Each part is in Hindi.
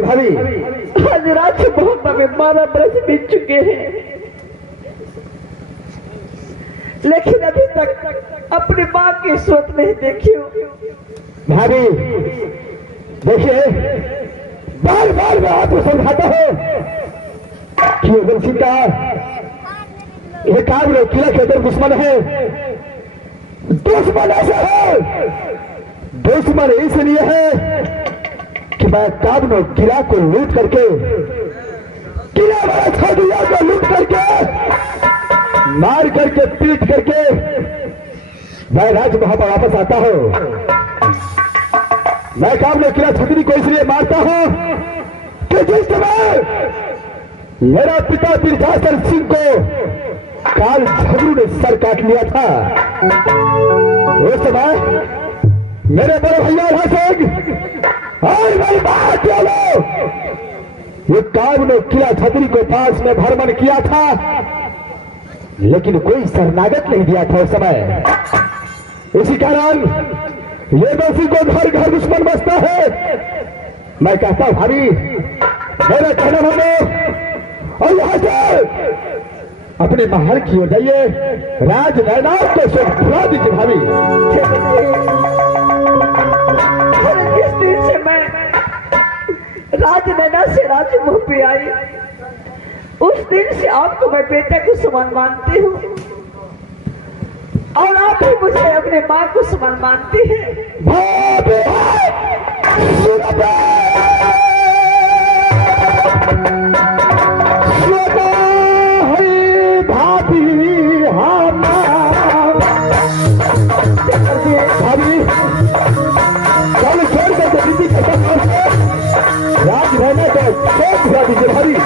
भाभी आज रात से बहुत हमें 12 बरस बीत चुके हैं, लेकिन अभी तक अपनी माँ की सूरत नहीं देखी हो। भाभी देखिए, बार बार मैं आपको समझाता हूँ कि ये बंसी का ये काम किला के अंदर दुश्मन है। दुश्मन ऐसा है, दुश्मन इसलिए है कि मैं काबनो किला को लूट करके, किला वाला छादिया को लूट करके, मार करके, पीट करके मैं राजमहल पर वापस आता हूं। मैं काबनो किला छतरी को इसलिए मारता हूं कि जिस समय मेरा पिता बिरजासर सिंह को काल झगड़ू ने सर काट लिया था, उस समय मेरे बड़े भैया सिंह और मेरी बात बोलो, ये काबनो किला छतरी को पास में भ्रमण किया था, लेकिन कोई शरणागत नहीं दिया था उस समय। इसी कारण ये दोषी को घर घर दुश्मन बसता है। मैं कहता हूं भाभी, मेरा कहना मानो और यहां से अपने महल की ओर जाइए, राज नैनाव को सब भुला दीजिए भाभी। जिस दिन से मैं राजनैना से राजमहल पे आई, उस दिन से आपको मैं बेटे को समान मानती हूँ और आप भी मुझे अपने माँ को समान मानती हैं। राज रहने का शोक हुआ दीजिए भाभी।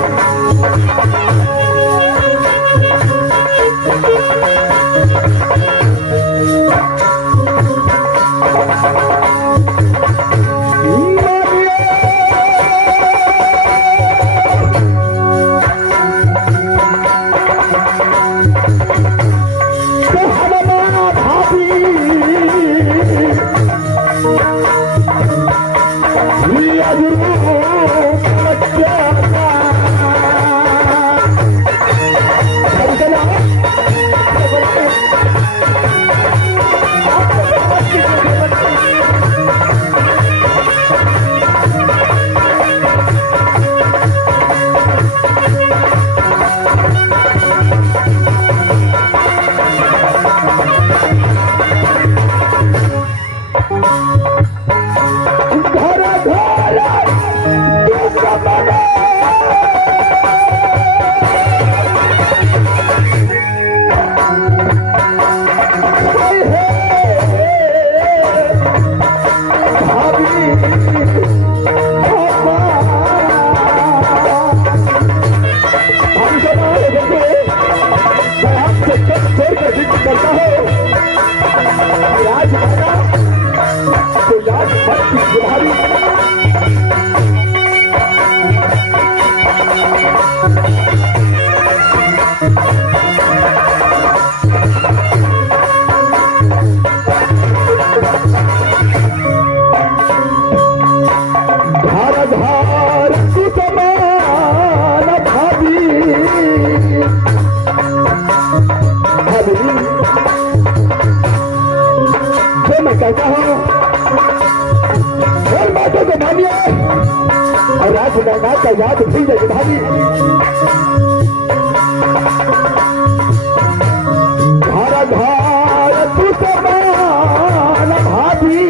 कहता हूं और बातों को मानिए और राज नैना का याद भूल जाइए भाभी। घर घर तू समान भाभी,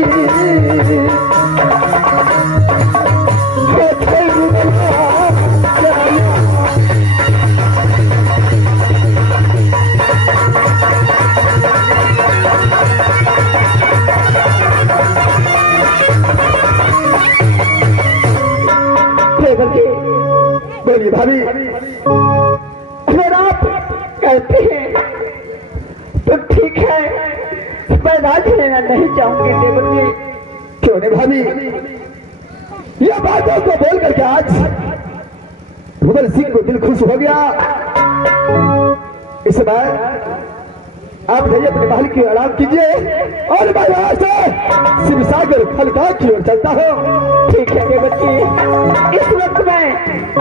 राज लेना नहीं चाहूंगी देवर जी। क्यों नहीं भाभी, यह बातों को बोल करके आज रुदल सिंह को दिल खुश हो गया। इस बार आप जाइए अपने महल की आराम कीजिए और मैं यहाँ से शिवसागर फलका की ओर चलता हूँ। ठीक है देवर जी, इस वक्त मैं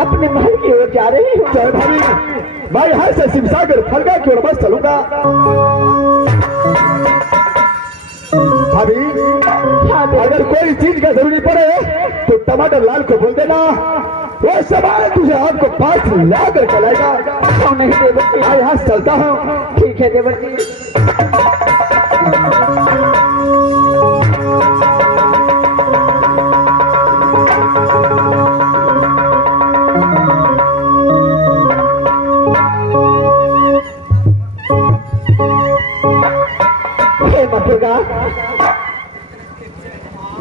अपने महल की ओर जा रही हूँ। चल भाभी, मैं यहाँ से शिवसागर फलका की ओर बस चलूंगा। भाभी, अगर कोई चीज का जरूरी पड़े तो टमाटर लाल को बोल देना, वो सामान तुझे आपको पास ला कर चलाएगा। नहीं देवर जी, मैं यहाँ से चलता हूँ। ठीक है देवर जी। हे मथुरा,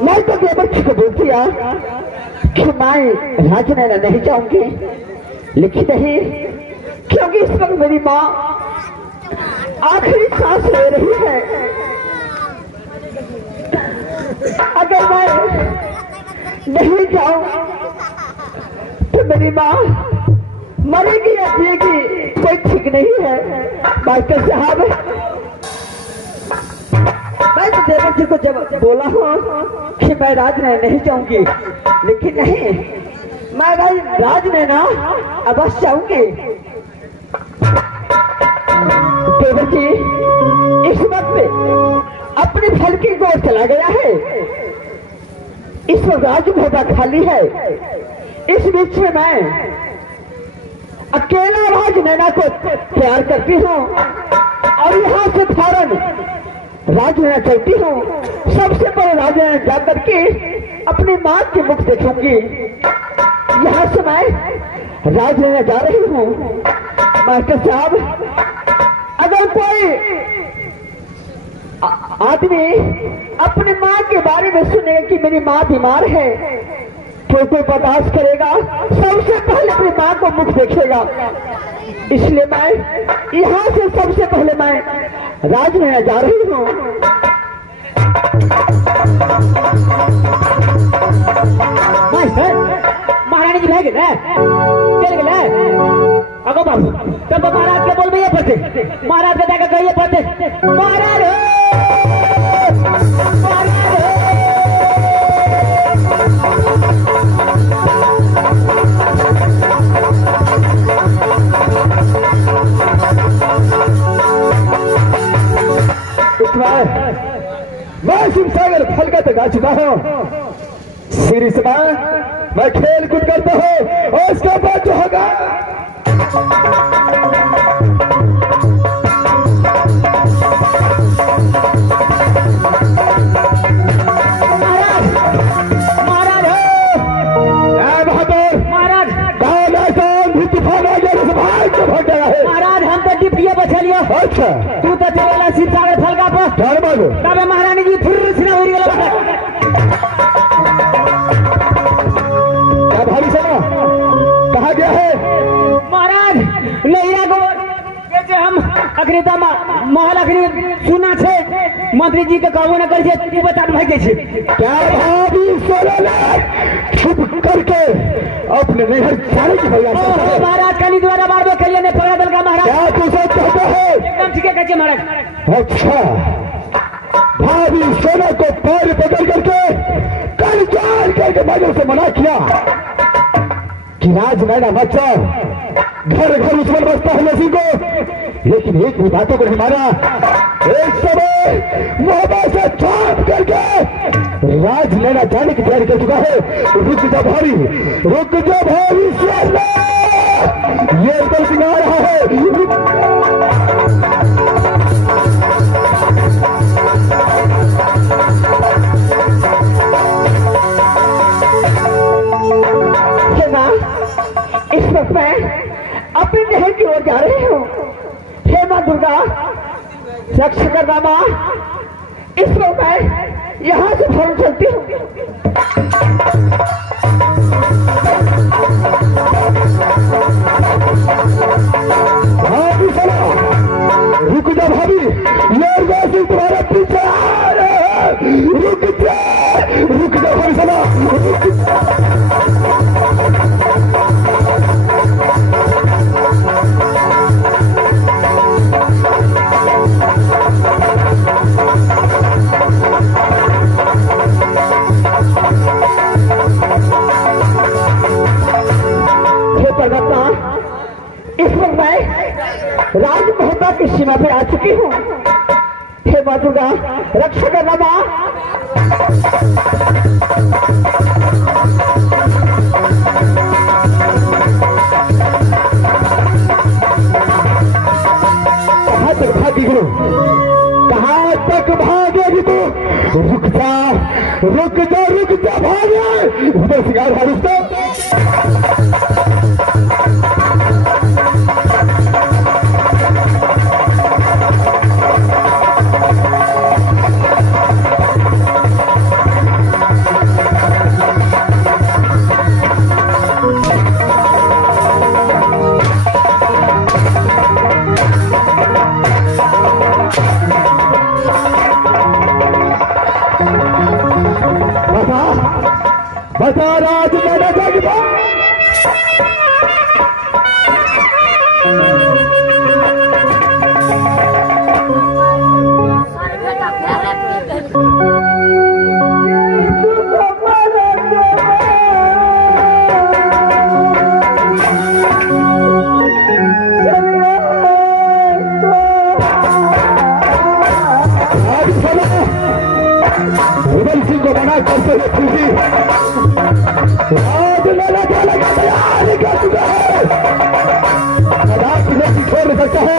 मैं तो देवर जी को बोलती है कि मैं राजनैना नहीं चाहूंगी, लेकिन नहीं, क्योंकि इस वक्त मेरी माँ आखिरी सांस ले रही है। अगर मैं नहीं जाऊं तो मेरी माँ मरेगी या जिएगी कोई ठीक नहीं है। मास्टर साहब, मैं तो देवर जी को जब बोला हूँ कि मैं राजनैना नहीं चाहूंगी, लेकिन नहीं, मैं राजनैना अवश्य चाहूंगी। देवर जी इस वक्त अपनी फलकी को चला गया है। इस वक्त राजभोगा खाली है। इस बीच में मैं अकेला राजनैना को तैयार करती हूँ और यहाँ से फौरन राजनैना चलती हूँ। सबसे पहले राजनैना जाकर के अपनी माँ के मुख देखूंगी। यहाँ से मैं राजनैना जा रही हूँ। मास्टर साहब, अगर कोई आदमी अपनी माँ के बारे में सुनेगा कि मेरी माँ बीमार है तो कोई बर्दाश्त करेगा? सबसे पहले अपनी माँ को मुख देखेगा। इसलिए मैं यहाँ से सबसे पहले मैं राजनैना जा रही हूँ। महारानी जी भाग गए, चल गए। अगो बाबू, तब महाराज के बोल में ये पढ़ते, महाराज के जाकर कहिए पढ़ते, महाराज हो, महाराज हो। मैं शिवसागर फलका तक आ चुका हूँ। सीरीज में मैं खेल कूद करता हूँ और उसके बाद जो होगा महाराज हम तो डिप्टिया बचा लिया। अच्छा, तू तो चलेला शिवसागर फलका पर। तबे महारानी जी फिर सिना हो गया। क्या भाभी साहब कहा गया है? महाराज लहिरा को जे हम अग्निता महल अग्नि सुना छे, मंत्री जी के कहबो न कर छे, तू बता भाग जाय छे। क्या भाभी सोना चुप करके अपने नहर जाने की भैया महाराज कनी द्वारा मारबो करिए ने पकड़ा दल का महाराज। क्या तू सब चाहता है? एकदम ठीक है कहते महाराज। अच्छा, भाभी सोना को पैर पकड़ करके कल जान करके मजे से मना किया कि राजनैना मत जाओ, घर घर उछल बसता है नसी को, लेकिन एक भी बातों को नहीं माना। एक समय मोहब्बत से छाप करके राजनैना जाने की तैयारी कर चुका है। रुक जा भारी, रुक जा भारी, ये तो सिंगा रहा है। इस वक्त मैं अपनी नहर की ओर जा रही हूँ। हे माँ दुर्गा, रक्षा करना माँ। इस वक्त मैं यहाँ से फौरन चलती हूँ। भाभी रुक जा भाभी, ये तुम्हारे पीछे राजमहल की सीमा पे आ चुकी हूँ। हे माँ दुर्गा, रक्षा करना माँ। कहाँ तक भागी गुरु, कहाँ तक भागेगी तू? रुक जा रुक जा रुक जा, भागे उधर सिगार हारूस तो। बता राज मैंने जगता उदल सिंह को बना करते हुए खुशी आज मेरा क्या लगा तैयार कर चुका है। मैदान किसी की छोड़ नहीं सकता है।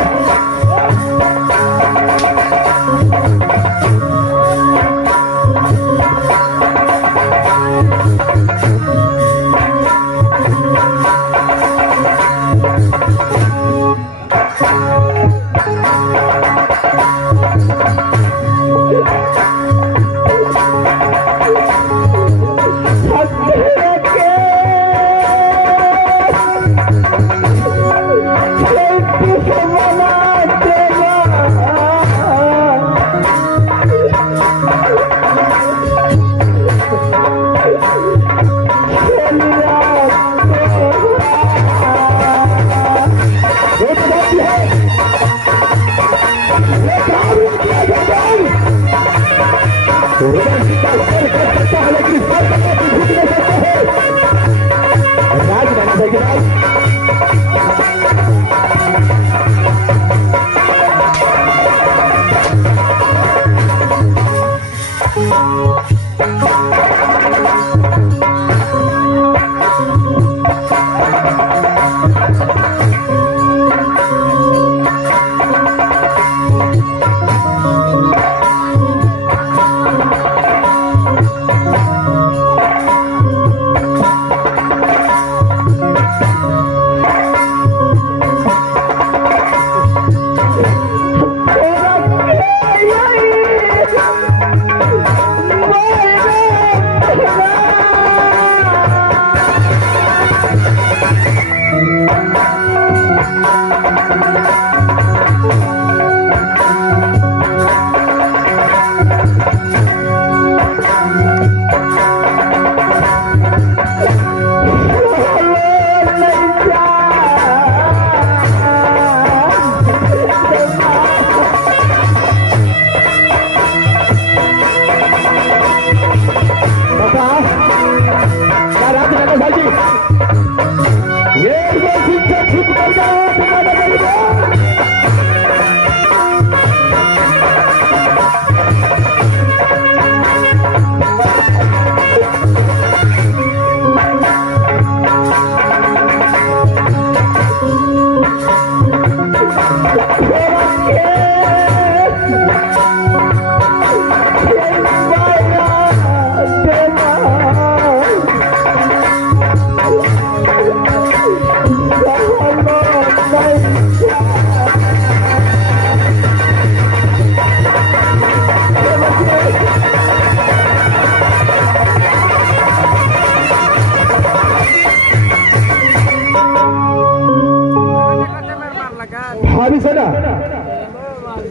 भाभी सेना,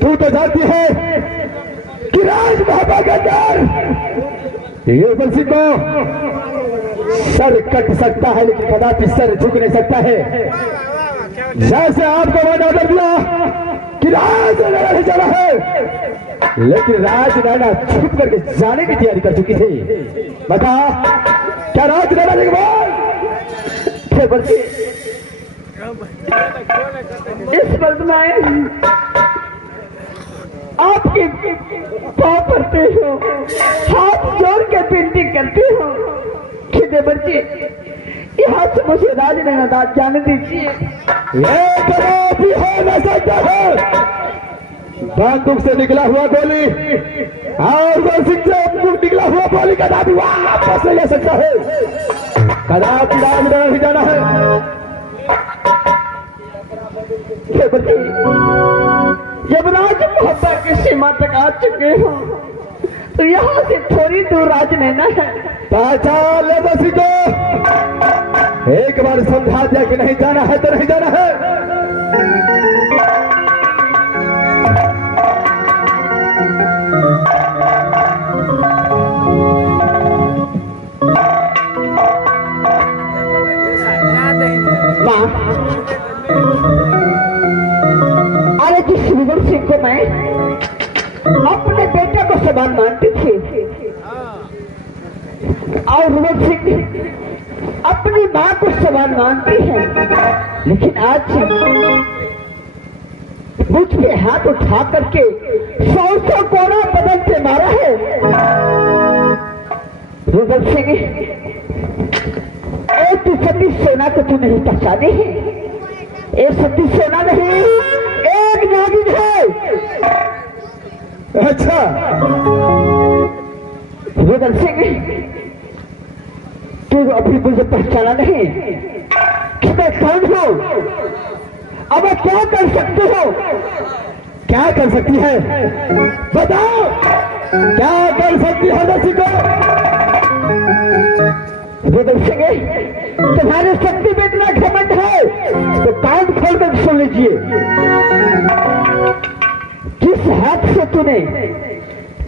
तू तो जानती है कि राज बाबा का डर ये बंसी को सर कट सकता है लेकिन कदापि सर झुक नहीं सकता है। जैसे आपको मैंने ऑर्डर दिया कि राज राणा नहीं जाना है, लेकिन राज राणा छुप करके जाने की तैयारी कर चुकी थी। बता क्या राज राणा के बाद बंसी इस वक्त मैं आपके पाँव पड़ते हो, हाथ जोड़ के विनती करती हूँ कि देवर जी यहाँ से मुझे राजनगरनाथ जाने दीजिए। ये कभी हो न सकता है। बंदूक से निकला हुआ गोली और गोली से निकला हुआ गोली कदापि वापस नहीं ले सकता है। कदापि राजनगर नहीं जाना है। देवर जी जब राज मोहब्बत की सीमा तक आ चुके हो तो यहाँ से थोड़ी दूर राज लेना है। पहचान ले दसी को एक बार समझा दिया कि नहीं जाना है तो नहीं जाना है। माँ अरे जिस विवर सिंह को मैं अपने बेटे को समान मानती थी और विवर सिंह अपनी माँ को समान मानती है, लेकिन आज मुझ पे हाथ उठा करके 100 कोड़ा बदल से मारा है। विवर सिंह एक सती सोना को तू नहीं पहचाने है। एक सती सोना नहीं, एक नागिन है। अच्छा रुदल सिंह तू अभी मुझे पहचाना नहीं कि मैं कौन हूँ, अब मैं क्या कर सकती हूँ? क्या कर सकती है बताओ, क्या कर सकती है दसी को? रुदल सिंह तुम्हारे शक्ति में इतना घमंड है तो कान खोलकर सुन लीजिए। जिस हाथ से तूने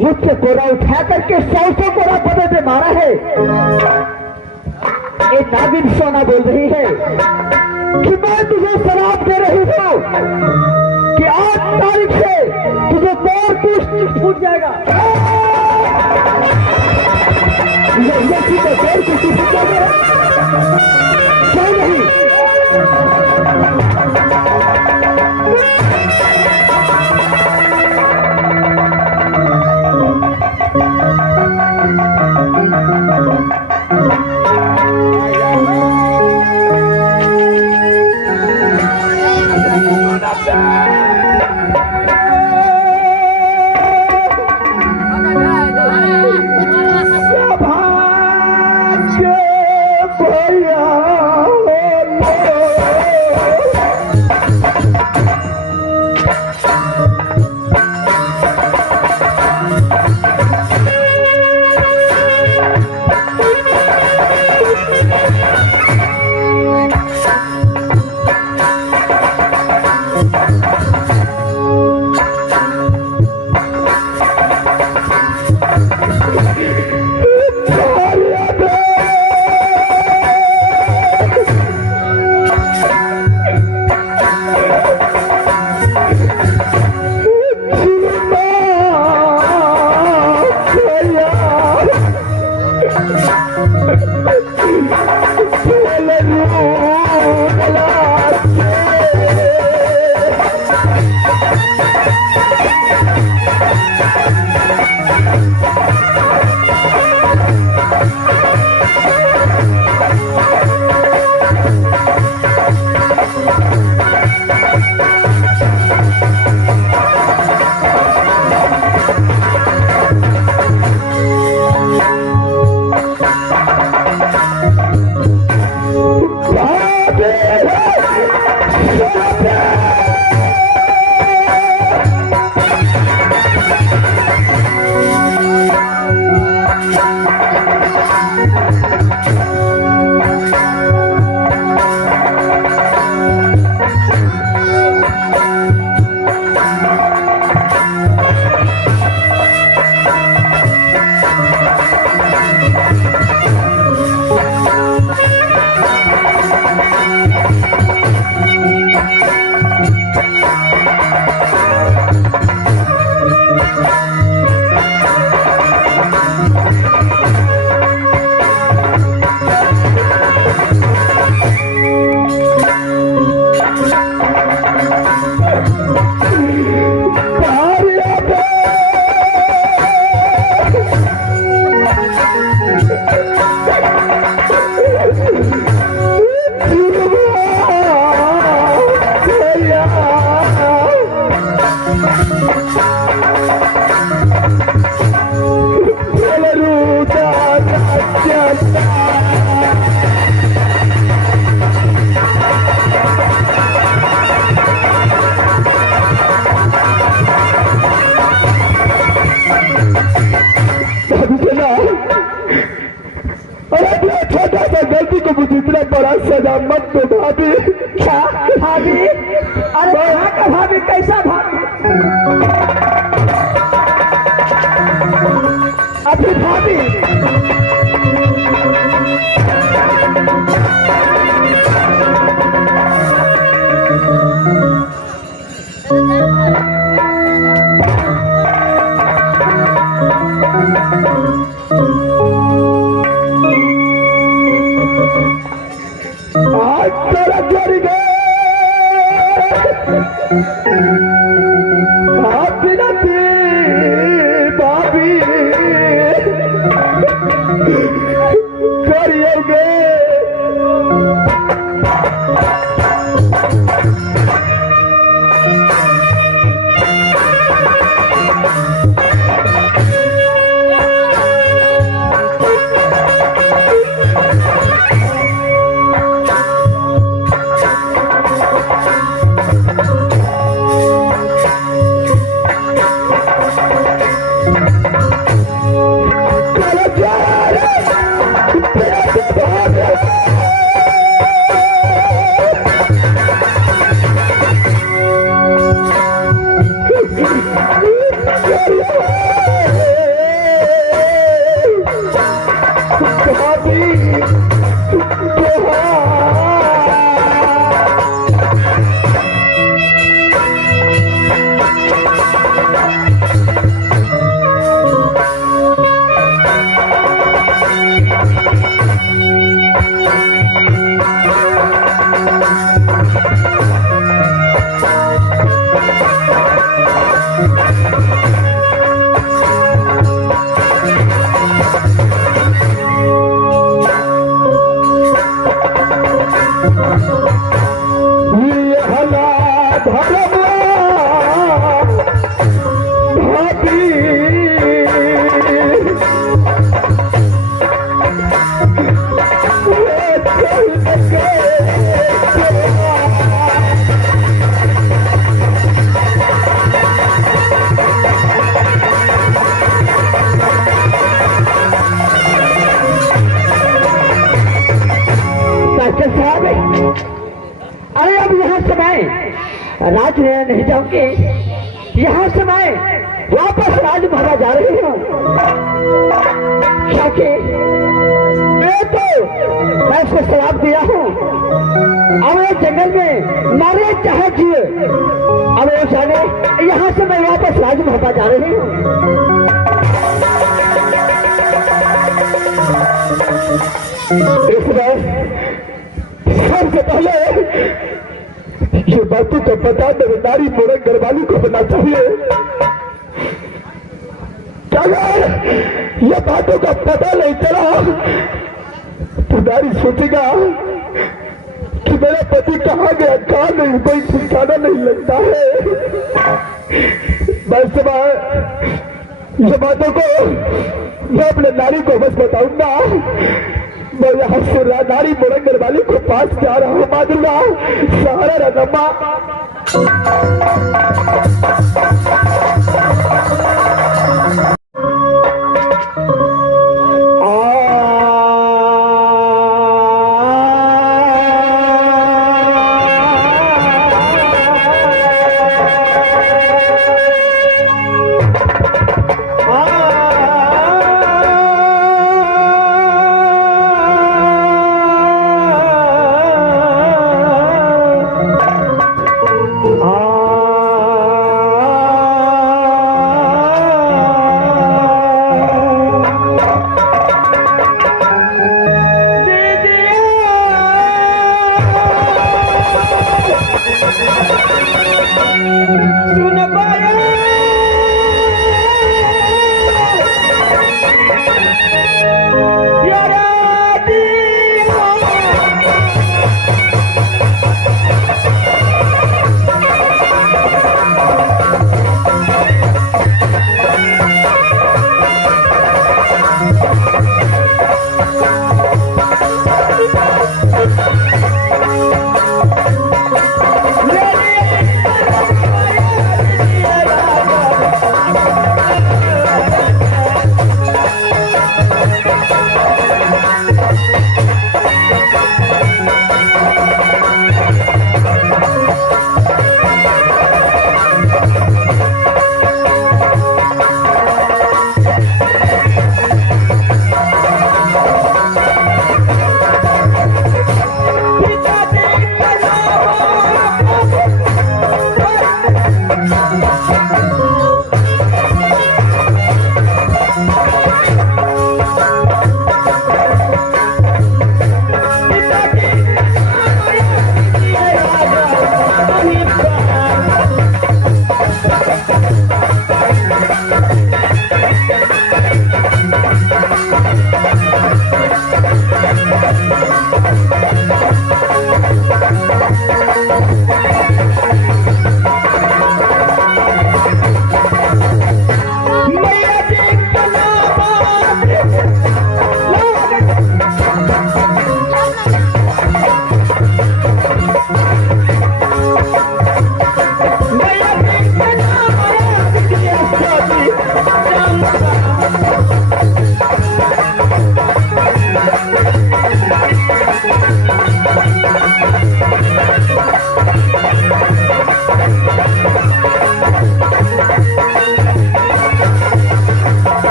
मुझसे कोरा उठा करके 100 कोरा बदल में मारा है, ये नागिन सोना बोल रही है कि मैं तुझे शराब दे रही हूँ कि 8 तारीख से तुझे पैर फूट जाएगा। क्या नहीं मेरा मत तो भाभी। क्या भाभी? अरे कहाँ का भाभी? कैसा भाभी? अभी भाभी आज तेरा जोड़ी गए आप बिना भाभी करियोगे। अरे अब यहाँ से मैं राजनगर नहीं जाऊंगी। यहाँ से मैं वापस राजमहल जा रही हूँ, क्योंकि मैं तो ऐसे शराब दिया हूँ। अब ये जंगल में मारे चाहे जिए, अब ये जाने यहाँ से मैं वापस राजमहल जा रही हूँ। सबसे पहले ये बातों का पता दरदारी मोरंग गरवाली को होना चाहिए। क्या अगर ये बातों का पता नहीं चला तो नारी सोचेगा कि मेरा पति कहाँ गया, कहाँ नहीं, कोई ठिकाना नहीं लगता है। बस ये बातों को मैं अपने नारी को बस बताऊंगा। मैं यहाँ से नारी मोरंग गरवाली को पास जा रहा हूँ। माँ दुर्गा सहारा रजम्मा।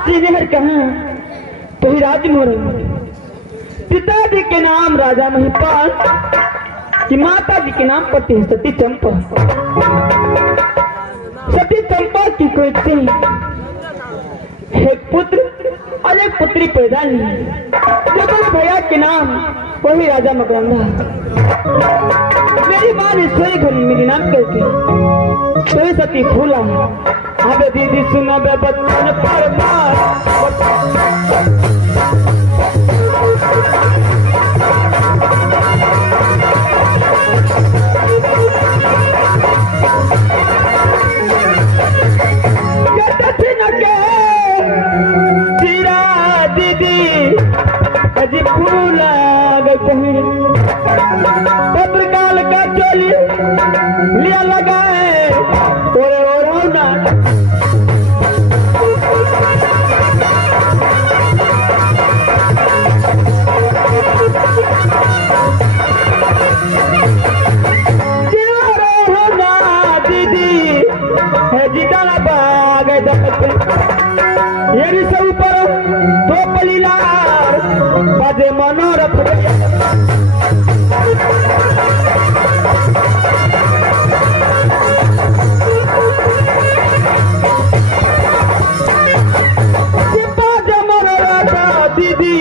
श्रीनगर कहाँ तो ही राजमोहन, पिताजी के नाम राजा महिपाल कि माता जी के नाम पति सती चंपा। सती चंपा की कोई थी एक पुत्र और एक पुत्री पैदा हुई, जो बड़े भैया के नाम वही राजा मकरंदा। मेरी माँ ने सोई घड़ी मेरी नाम करके सोई सती फूला। अब दीदी सुना बे बच्चन पर मार अजी फूला पत्रकाल का चोली लिया लगाए और ना दीदी है जीता बाग ये भी सब ऊपर दो पलीला बाजे मनोरथ दीदी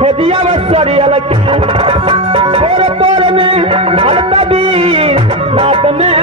हदिया बसरी अलग में हल्का भी नाक में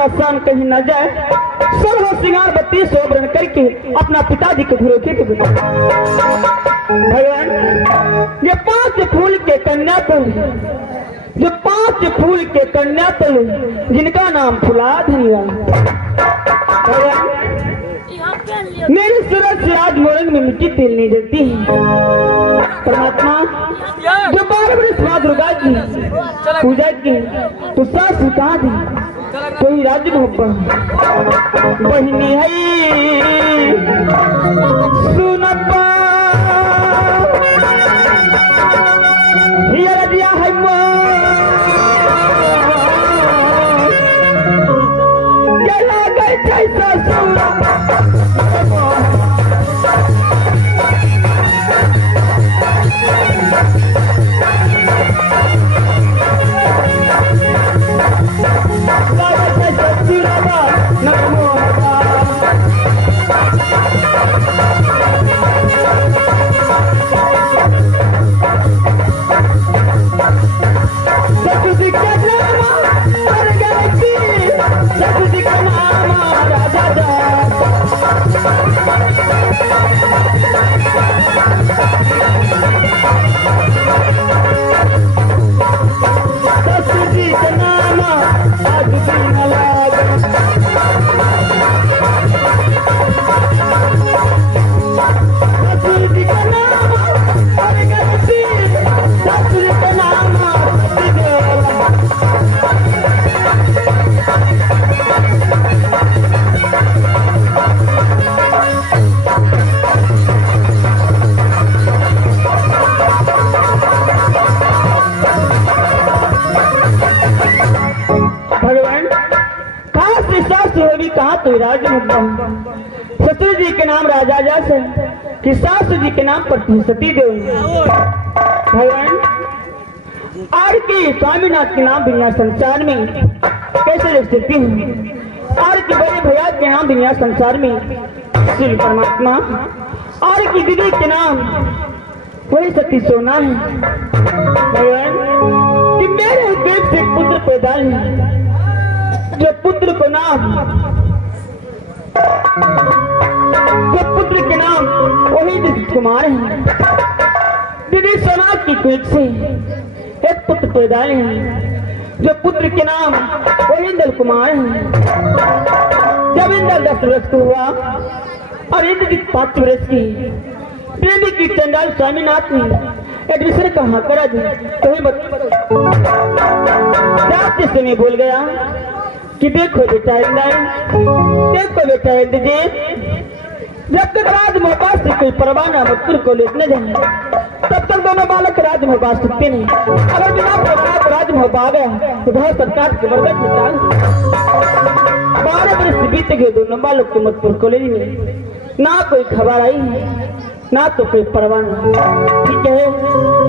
आसान कहीं न जाए। सब हो श्रृंगार बत्ती शोभन करके अपना पिताजी को भरोसे के भगवान ये 5 फूल के कन्या तल, ये 5 फूल के कन्या तल जिनका नाम फुला धनिया। भगवान मेरी सूरत से आज मोरंग में मिट्टी तेल नहीं जलती है। परमात्मा जो 12 बरस माँ दुर्गा की पूजा की तो सास कहा दी कोई राज्य बहिनी है सुनपा रजिया है ससुर जी के नाम राजा जैसे कि सासू जी के नाम पर सती देवी। भगवान आर के स्वामीनाथ के नाम दुनिया संसार में कैसे रख सकती हूँ। आर के बड़े भैया के नाम दुनिया संसार में श्री परमात्मा। आर की दीदी के नाम वही सती सोना है भगवान कि मेरे पेट से पुत्र पैदा है, जो पुत्र के नाम वही दिलीप कुमार है। दीदी सोना की पेट से एक पुत्र पैदा है, जो पुत्र के नाम वही इंद्र कुमार है। जब इंद्र 10 वर्ष को हुआ और इंद्र की 5 वर्ष की देवी की चंडाल स्वामीनाथ ने एडमिशन कहाँ करा दी तो ही जाते समय बोल गया कि देखो बेटा इंद्र जी, जब तक राजमहल से कोई परवाना मत्तुर को लेने जाए तब तक दोनों बालक राजमहल सकते नहीं। अगर बिना प्रताप राजमहल आ गया तो भारत सरकार के वर्ग निकाल 12 वर्ष बीत गए, दोनों बालक के मत्तुर को लेने ना कोई खबर आई ना तो कोई परवाना। ठीक है,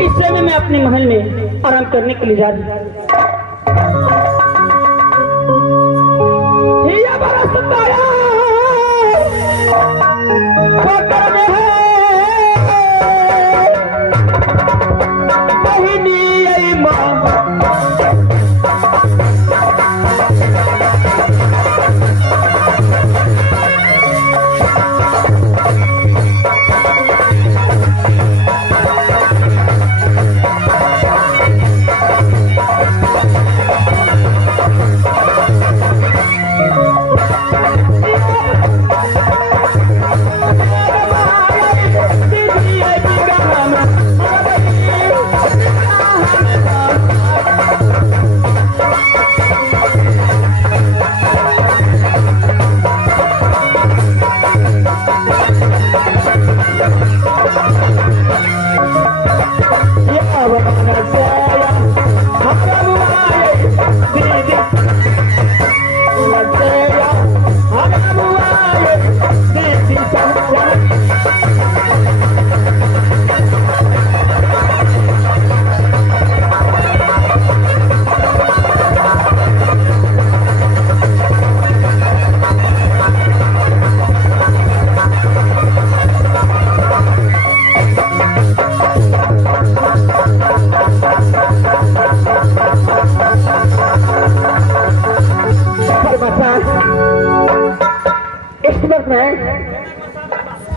इस समय मैं अपने महल में आराम करने के लिए जा रही हूँ।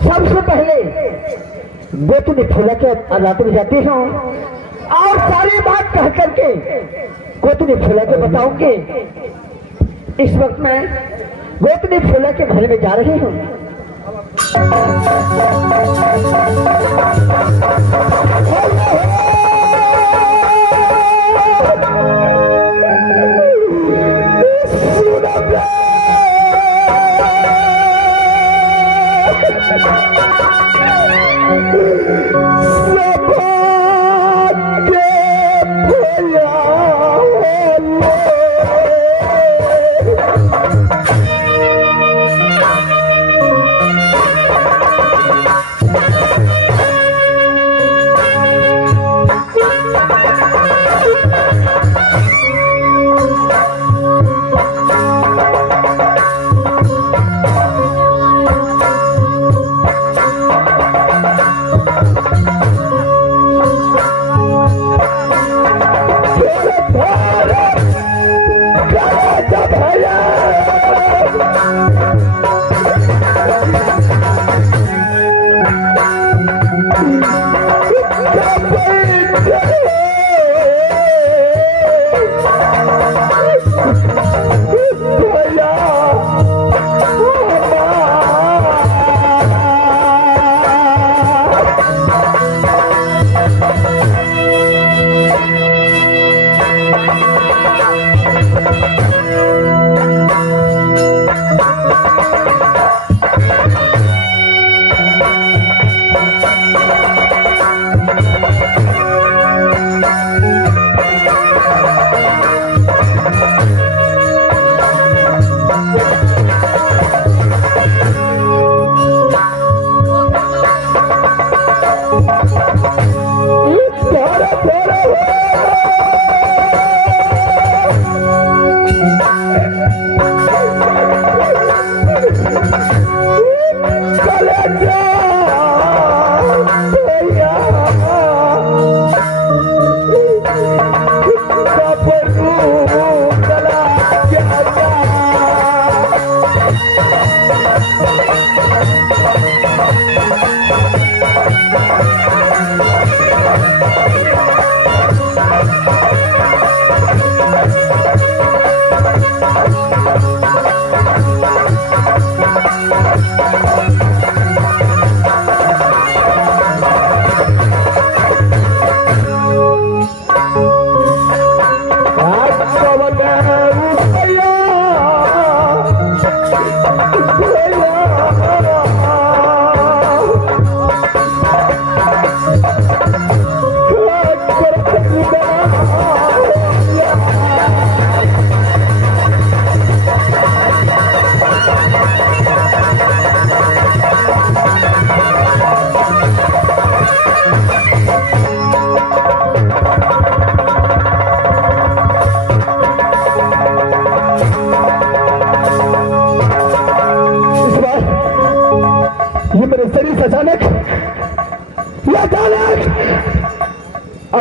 सबसे पहले गोतनी फूला के रात में जाती हूँ और सारी बात कह करके गोतनी फूला के बताऊंगी। इस वक्त मैं गोतनी फूला के घर में जा रही हूँ।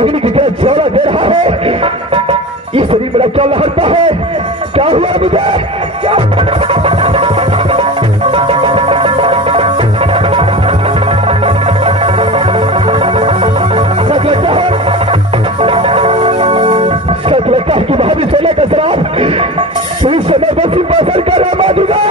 दाहिनी की तरफ ज्वाला दे रहा है। ये शरीर मेरा क्या लहरता है? क्या हुआ मुझे? क्या सच लगता है, सच लगता है कि भाभी सोने का शराब पुलिस जबरदस्ती पर असर कर रहा माधुगा।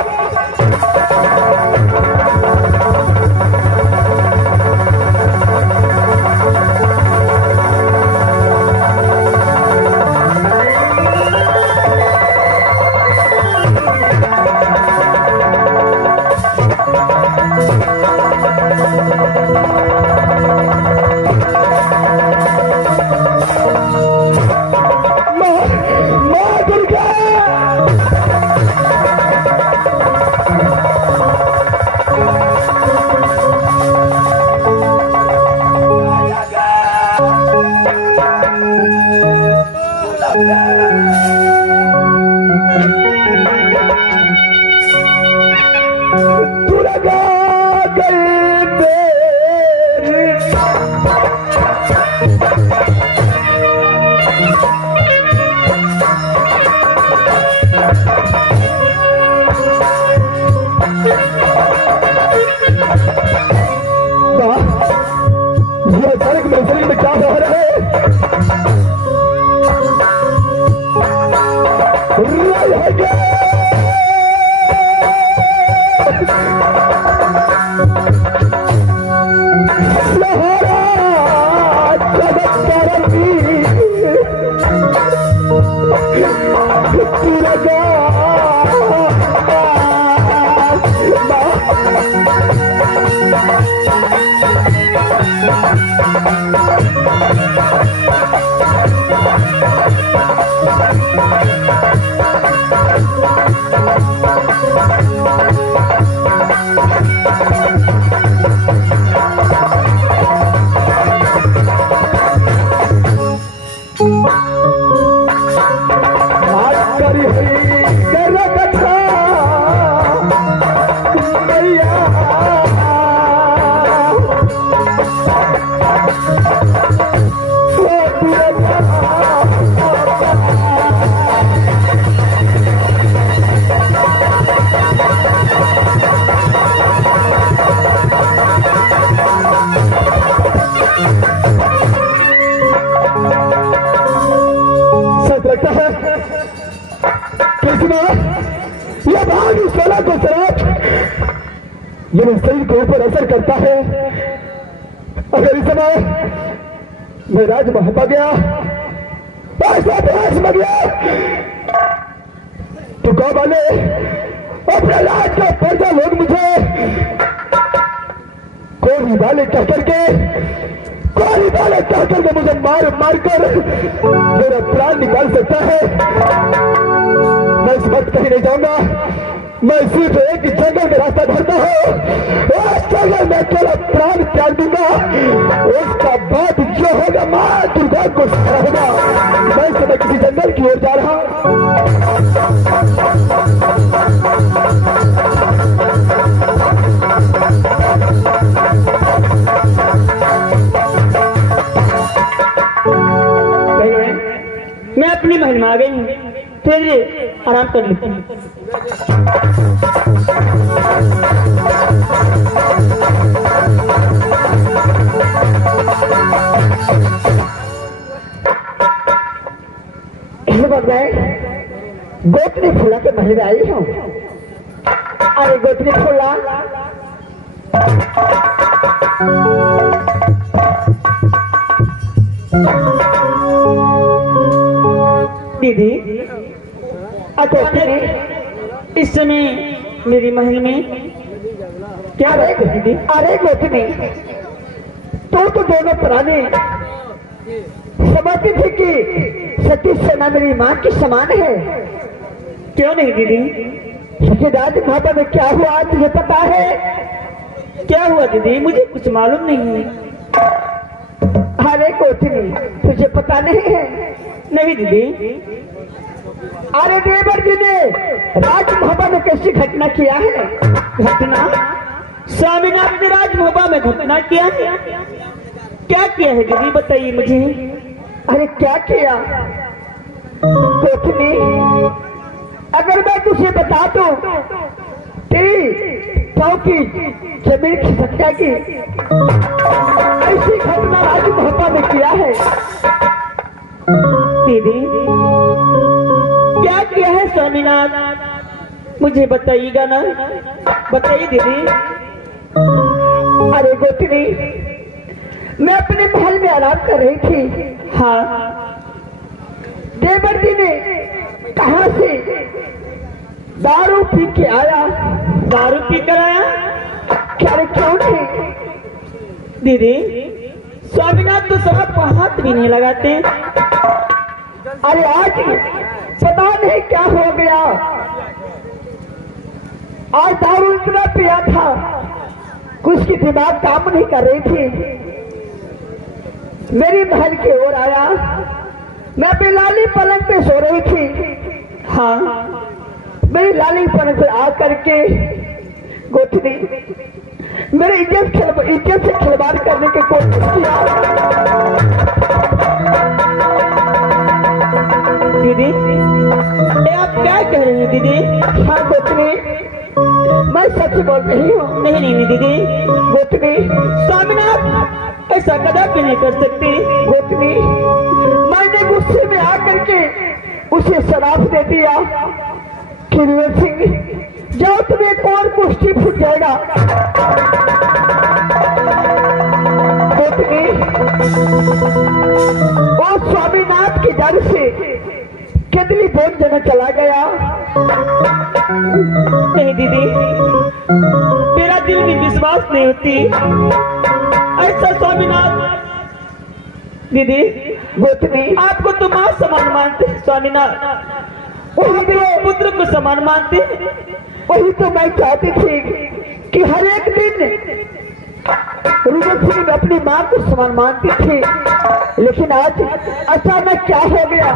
मेरे शरीर के ऊपर असर करता है। अगर इस समय मैं राजमहल में गया, में गया तो गाँव वाले अपने राज का पर्दा लोग मुझे गोली वाले कह करके मुझे मार मार कर मेरा प्राण निकाल सकता है। मैं इस वक्त कहीं नहीं जाऊंगा, मैं सिर्फ एक जंगल में रास्ता धरता हूँ, उस जंगल में अकेला प्राण त्याग दूंगा। उसका बाद जो होगा मां दुर्गा को होगा। मैं इस समय किसी जंगल की ओर जा रहा मैं अपनी महल में आ गई हूँ, फिर आराम कर लेती हूँ। गोतनी फूला के महल में आई हूँ। अरे गोतनी फूला, दीदी इस समय मेरी महल में क्या बात है दीदी? अरे गोतनी, तो दोनों पुराने समझती थी कि सती सेना मेरी मां की समान है। क्यों नहीं दीदी? राज महापा में क्या हुआ तुझे पता है? क्या हुआ दीदी? मुझे कुछ मालूम नहीं है। अरे गोतनी, तुझे पता नहीं है? नहीं दीदी। अरे देवर जी ने राजमहल में कैसी घटना किया है? घटना? स्वामीनाथ ने राजमहल में घटना किया है? क्या किया है दीदी, बताइए मुझे। अरे क्या किया कोठनी? अगर मैं तुझे बता दूं तेरी पाँव की जमीन खिसक जाएगी। ऐसी घटना राज मोहब्बा में किया है। दीदी क्या किया है स्वामीनाथ, मुझे बताइएगा ना, बताइए दीदी। अरे गोतनी, मैं अपने महल में आराम कर रही थी। हाँ देवर्ती ने कहां से दारू पी के आया। दारू पी कर आया? क्या रे, क्यों नहीं? दीदी स्वामीनाथ तो शराब को हाथ भी नहीं लगाते। अरे आज पता नहीं क्या हो गया, आज दारू इतना पिया था कुछ की दिमाग काम नहीं कर रही थी। मेरी महल की ओर आया, मैं अपनी लाली पलंग पे सो रही थी। हाँ मेरी लाली पलंग पे आ करके गोठनी मेरे इज्जत से खिलवाड़ करने की कोशिश किया। दीदी ये आप क्या कह रही हैं दीदी? हाँ गोतनी, मैं सच बोल रही हूँ। नहीं नहीं नहीं दीदी, गोतनी स्वामीनाथ ऐसा कदापि नहीं कर सकती। गोतनी, मैंने गुस्से में आकर के उसे शराब दे दिया कि वीर सिंह जाओ, तुम्हें कौन कुश्ती फूट जाएगा। गोतनी, और स्वामीनाथ के डर से केतली बोल देने चला गया। नहीं दीदी, मेरा दिल भी विश्वास नहीं होती ऐसा स्वामीनाथ। दीदी गोतनी, आपको तो मां समान मानते हैं स्वामीनाथ, वही भी पुत्र को समान मानते हैं। वही तो मैं चाहती थी कि हर एक दिन रुद्र सिंह अपनी मां को समान मानती थी, लेकिन आज अचानक क्या हो गया।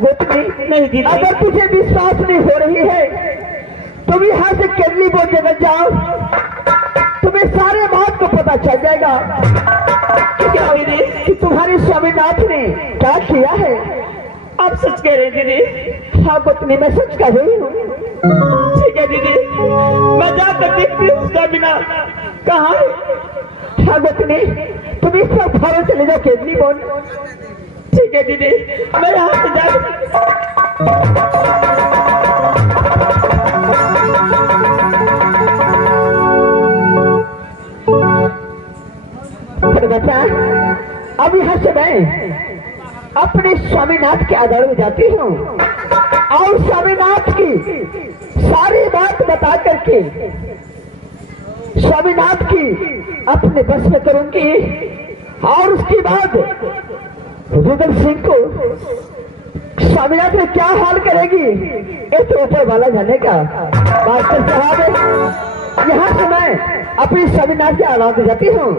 गोतनी, नहीं दीदी, अगर तुझे विश्वास नहीं हो रही है तुम यहाँ से केतली बोल जगह जाओ, तुम्हें सारे बात को पता चल जाएगा क्या दीदी कि तुम्हारे स्वामीनाथ ने क्या किया है। आप सच कह रहे हैं दीदी? हाँ गोतनी, मैं सच कह रही हूँ। ठीक है दीदी, मैं जाकर देखती हूँ स्वामीनाथ कहाँ है। हाँ गोतनी, तुम इस पर फौरन चले जाओ केतली बोल। ठीक है दीदी, मैं यहाँ से जाकर बच्चा, अब यहाँ से मैं अपने स्वामीनाथ के आधार में जाती हूँ और स्वामीनाथ की सारी बात बता करके स्वामीनाथ की अपने बस में करूंगी और उसके बाद रुद्र सिंह को स्वामीनाथ में क्या हाल करेगी ये तो ऊपर वाला जाने का। मास्टर साहब, यहाँ से मैं अपने स्वामीनाथ के आधार में जाती हूँ।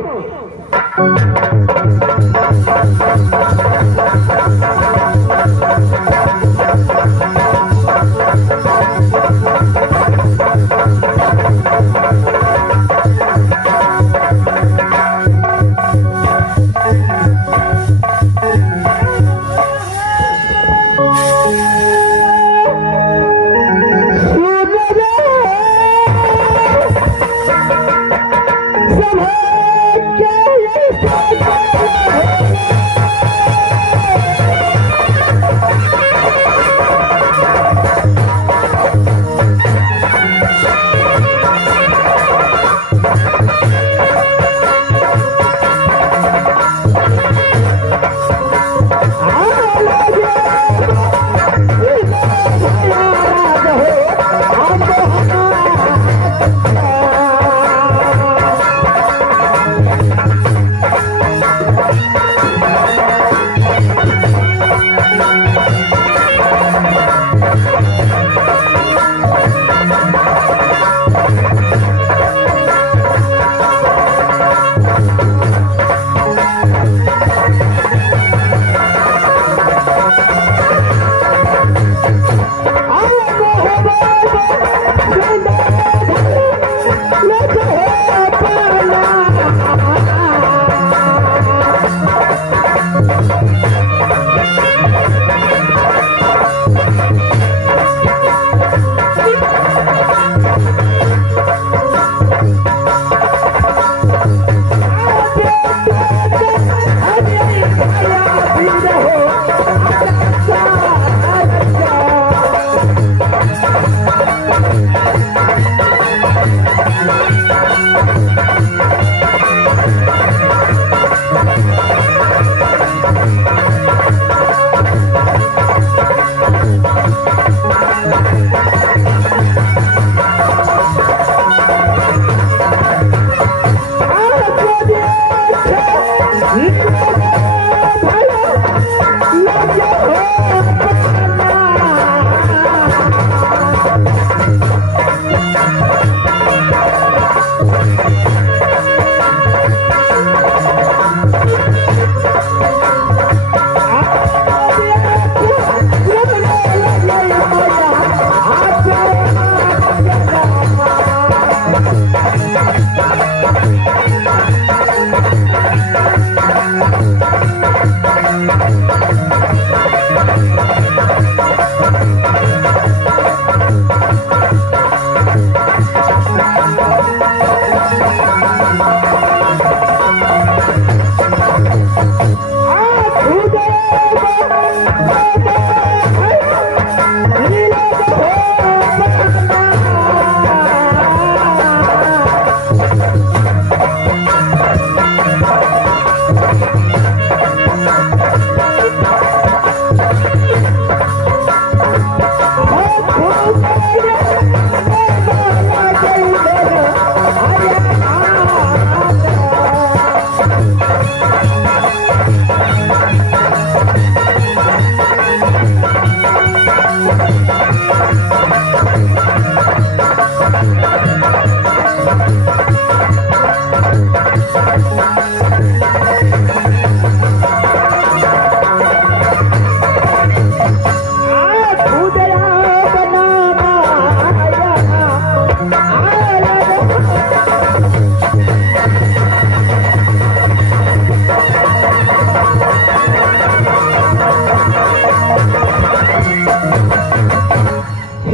सब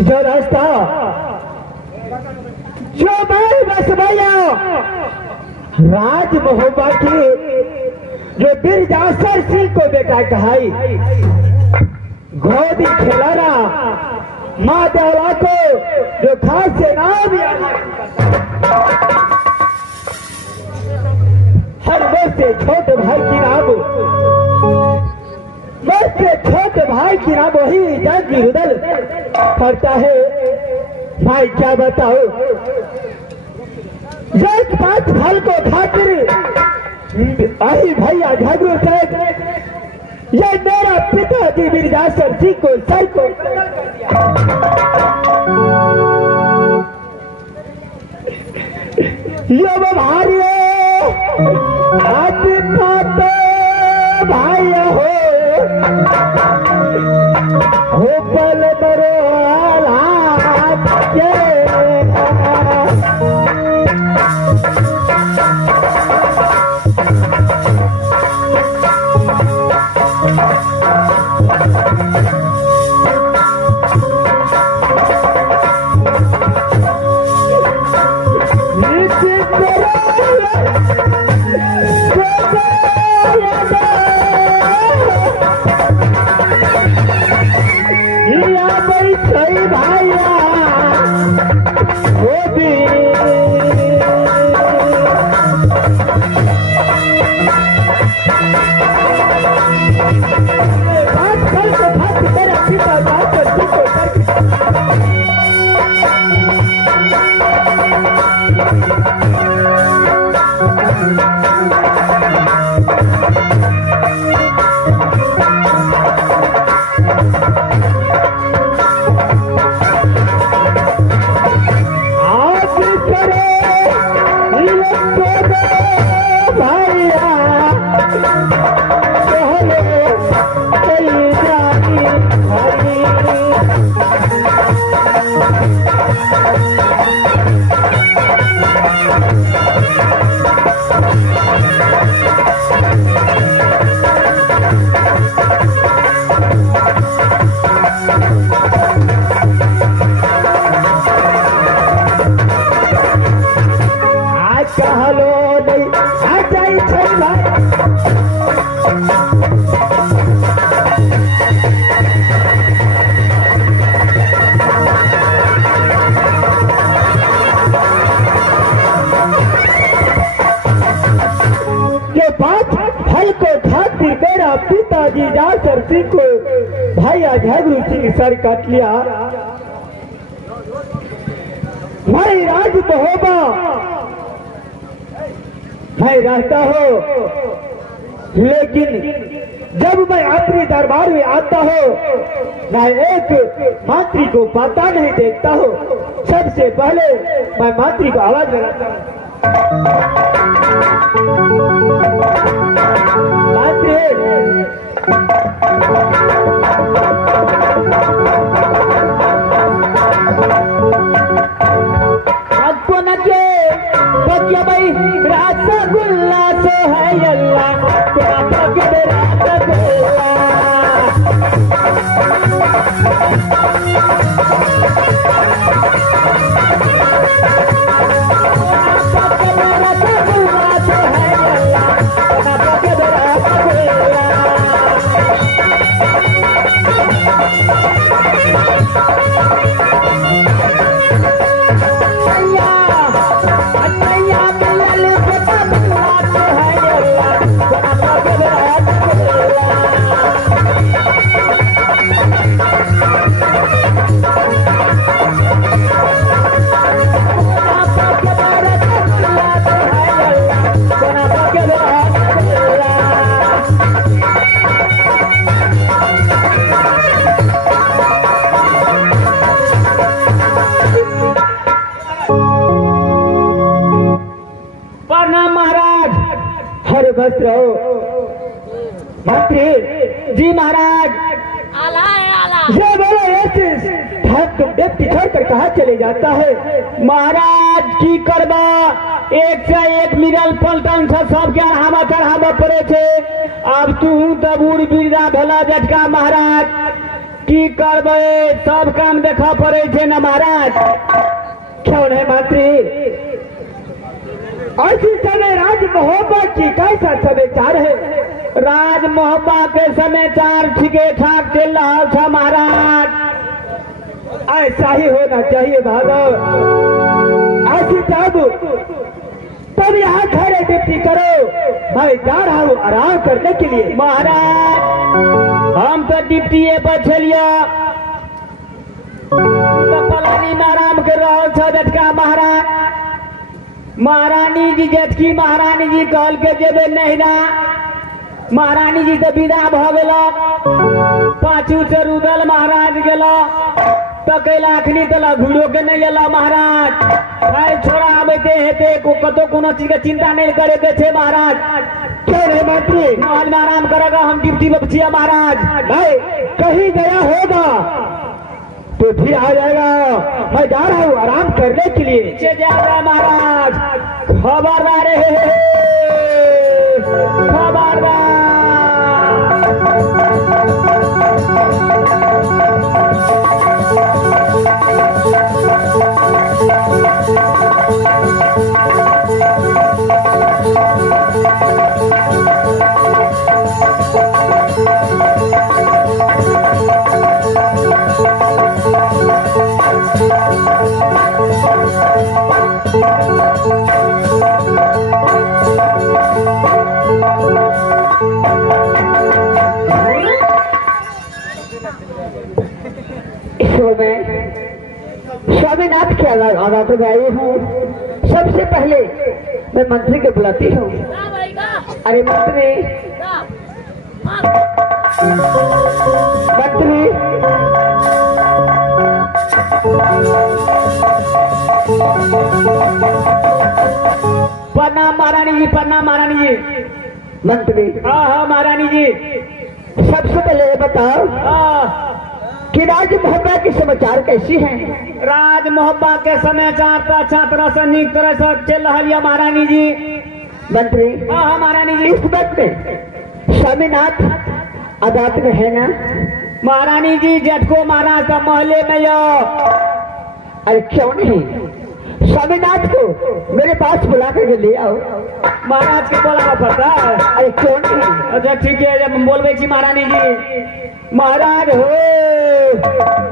जो रास्ता जो मैं बस भैया राज महोबा की जो बिरजासर सिंह को बेटा कहाई गोदी खिलाना माँ देवला को जो खास से नाम हर से छोटे भाई की नाम मुझसे छोटे भाई की नाम वही जागी रुदल करता है। भाई क्या बताओ एक पांच फल को खातिर आई भैया झगड़ू से ये मेरा पिताजी बिरजासर सिंह को सर को ये भारी हाथ पाते भाई हो पल मरो पिताजी जासर सिंह को भैया झगड़ू सिंह सर काट लिया। भाई राज महोबा मैं रहता हो, लेकिन जब मैं अपने दरबार में आता हूँ मैं एक मंत्री को पता नहीं देखता हूँ। सबसे पहले मैं मंत्री को आवाज लगाता हूँ, आपको न के भाई रसगुल्ला से है अल्लाह, क्या रसगुल्ला मस्त रहो। मंत्री जी महाराज। आला है आला। ये बोलो ऐसे तुम व्यक्ति छोड़कर कहाँ चले जाता है? महाराज की करबा एक से एक मिरल पलटन से सब ज्ञान हम चढ़ाबे पड़े छे। अब तू तब बूढ़ बीरा भेला जटका महाराज, की करबे सब काम देखा पड़े छे ना महाराज। क्यों नहीं मंत्री? ऐसी समय राज मोहब्बत की कैसा समाचार है? राज मोहब्बत के समाचार ठीके ठाक चल रहा था महाराज। ऐसा ही होना चाहिए भागव। ऐसी तब यहाँ खड़े ड्यूटी करो। मैं जा रहा हूँ आराम करने के लिए। महाराज हम तो ड्यूटी पर चलिए तो पलानी में आराम कर रहा था जटका महाराज। महारानी जी जटकी महारानी जी कहल के जेबे नहिरा। महारानी जी तो विदा भ गेला। पाछू से रुदल महाराज गेला तो कैला अखनी तला घुड़ो के नहीं गेला महाराज। भाई छोड़ा आबे हेते को कतो कोनो चीज के चिंता नहीं करे के छे महाराज। क्यों नहीं मंत्री? महल में आराम करेगा, हम ड्यूटी पे बचिया महाराज। भाई कहीं गया होगा तो फिर आ जाएगा। मैं जा रहा हूँ आराम करने के लिए। पीछे जा रहा है महाराज। खबरदार है, खबरदार। ईश्वर में स्वामीनाथ के आवाज में आई हूँ। सबसे पहले मैं मंत्री को बुलाती हूँ। ना भाई का। अरे मंत्री, ना। मंत्री प्रणाम महारानी जी, प्रणाम महारानी जी। मंत्री हाँ हाँ महारानी जी। सबसे पहले ये बताओ हाँ, कि राज मोहब्बत की समाचार कैसी हैं? राज मोहब्बत के समाचार तो अच्छा तरह से नीक तरह से चल रहा है महारानी जी। मंत्री हाँ हाँ महारानी जी। इस वक्त में स्वामीनाथ अदालत में है ना? महारानी जी जटको महाराज का महले में यो। अरे क्यों नहीं? स्वामीनाथ को मेरे पास बुला कर ले आओ। महाराज के बोला पड़ता है। अरे क्यों नहीं? अच्छा ठीक है, जब हम बोलबे छी महारानी जी। महाराज हो,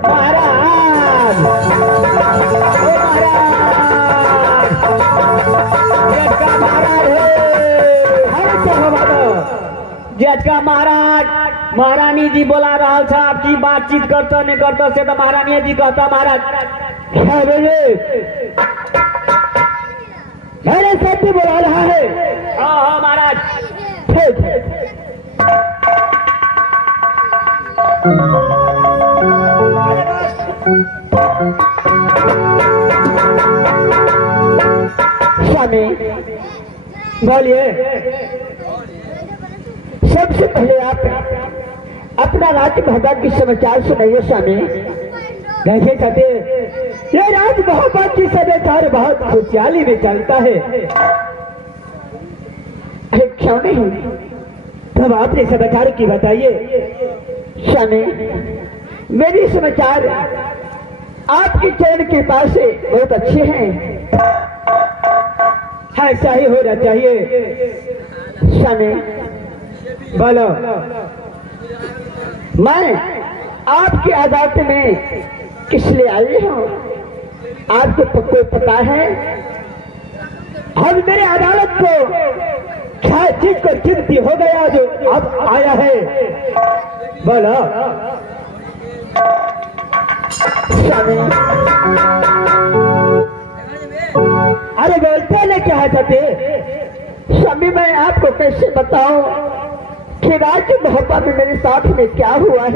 महाराज ओ महाराज, जटका महाराज हो। अरे क्या हुआ तो? जटका महाराज, महारानी जी बोला रहा था आपकी बातचीत करता नहीं करता से तो महारानी जी कहता महाराज। क्या बोले? मेरे साथ भी बुला रहा है। हाँ हाँ महाराज। ठीक है। स्वामी बोलिए। सबसे पहले आप अपना राज मोहब्बत की समाचार सुनाइए स्वामी। कैसे कहते? ये राज मोहब्बत की समाचार बहुत खुशहाली में चलता है। अरे क्यों नहीं? तब आपने समाचार की बताइए। स्वामी मेरी समाचार आपके चरण के पास से बहुत अच्छे हैं। ऐसा ही होना चाहिए। स्वामी बोलो। मैं आपकी अदालत में किस लिए आई हूँ आपको कोई पता है? हम मेरे अदालत को क्या चीज को चिंती हो गया जो अब आया है? बोलो। स्वामी अरे बोलते नहीं क्या चाहते? स्वामी मैं आपको कैसे बताऊं कि राज मोहब्बत में मेरे साथ में क्या हुआ है?